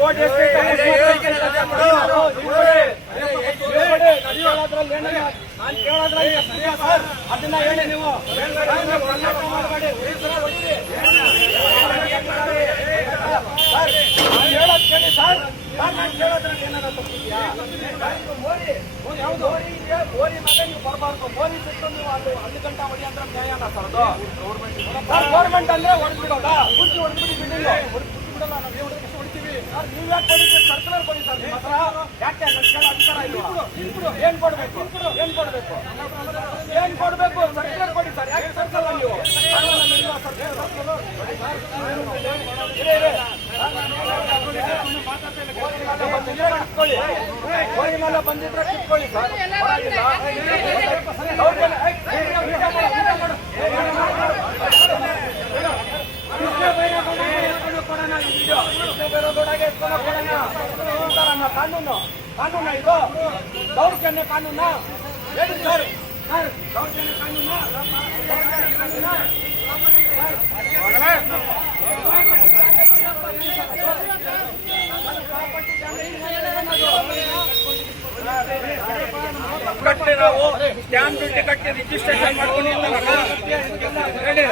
Road ನಾನು ಕೇಳೋದ್ರಲ್ಲಿ sir ಅದನ್ನ ಹೇಳಿ ನೀವು ಹೇಳೋದ್ ಕೇಳಿ ಸರ್ ನಾನು ಕೇಳೋದ್ರಲ್ಲಿ ಏನಾರ ತಪ್ಪಿದ್ಯಾ? ಮೋರಿ ಮೇಲೆ ನೀವು ಬರಬಾರ್ದು. ಮೋರಿ ಬಿಟ್ಟು ನೀವು ಅಲ್ಲಿ ಗಂಟ ಹೊಡಿ ಅಂದ್ರೆ ನ್ಯಾಯನ ಸರ್ ಅದು. ಗೌರ್ಮೆಂಟ್ ಅಂದ್ರೆ ಹೊಡೆದ್ಬಿಡೋದಾ? ಕುರ್ಚಿ ಹೊಡೆದ್ಬಿಡಿ ಬಿಲ್ಡಿಂಗ್ ಹೊಡೆದ್ಬಿಡಲ್ಲ. ನಾವು ಹೊಡಿತೀವಿ ಸರ್. ನೀವು ಯಾಕೆ ಹೊಡಿತೀವಿ? ಸರ್ಕುಲರ್ ಕೊಡಿ ಸರ್. ನಿಮ್ಮ ಹತ್ರ ಯಾಕೆ ಕೇಳೋ ಅಧಿಕಾರ ಇಲ್ವಾ? ಏನ್ ಕೊಡ್ಬೇಕು? ಏನ್ ಕೊಡ್ಬೇಕು? ಏನ್ ಕೊಡ್ಬೇಕು? ಸರ್ಕುಲರ್ ಕೊಡಿ ಸರ್. ಯಾಕೆ ಸರ್ಕಲ್ ನೀವು ಬಂದಿದ್ರೆ ಕಿತ್ಕೊಳ್ಳಿ ಸರ್. ಕಾನೂನು ಕಾನೂನ ಇದು ದೌರ್ಜನ್ಯ ಕಾನೂನ ಹೇಳಿ ಸರ್. ದೌರ್ಜನ್ಯ ಕಾನೂನ ಕಟ್ಟಿ ನಾವು ಸ್ಟ್ಯಾಂಪ್ ಡ್ಯೂಟಿ ಕಟ್ಟಿ ರಿಜಿಸ್ಟ್ರೇಷನ್ ಮಾಡ್ಕೊಂಡಿರ್ತಾರಲ್ಲ ಹೇಳಿ